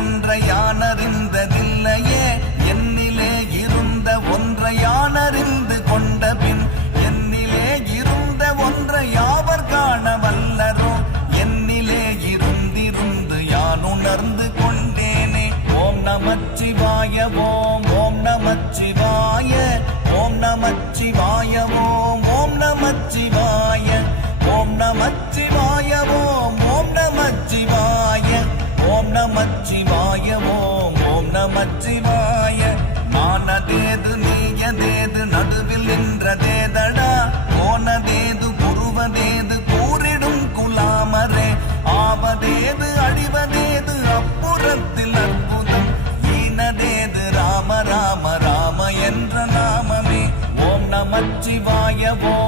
ஒன்றை யானறிந்ததில்லையே என்னிலே இருந்த ஒன்றை யானறிந்து கொண்ட பின் என்னிலே இருந்த ஒன்றை யாவர் காண வல்லரோ என்னிலே இருந்திருந்து யான் உணர்ந்து கொண்டேனே. ஓம் நமச்சிவாய ஓம் ஓம் நமச்சிவாய ஓம் நமச்சிவாய ஓம் ஓம் நமச்சிவாய ஓம் நமச்சிவாய ஓம் ஓம் நமச்சிவாய ஓம் நமச்சிவாய ஓம் ஓம் நமச்சிவாய. மானதேது நீயதேது நடுவில் நின்றதேதடா போனதேது புருவதேது கூறிடும் குலாமரே ஆவதேது அழிவதேது அப்புறத்தில் அற்புதம் ஈனதேது ராம ராம ராம என்ற நாமமே. ஓம் நமச்சிவாய ஓம்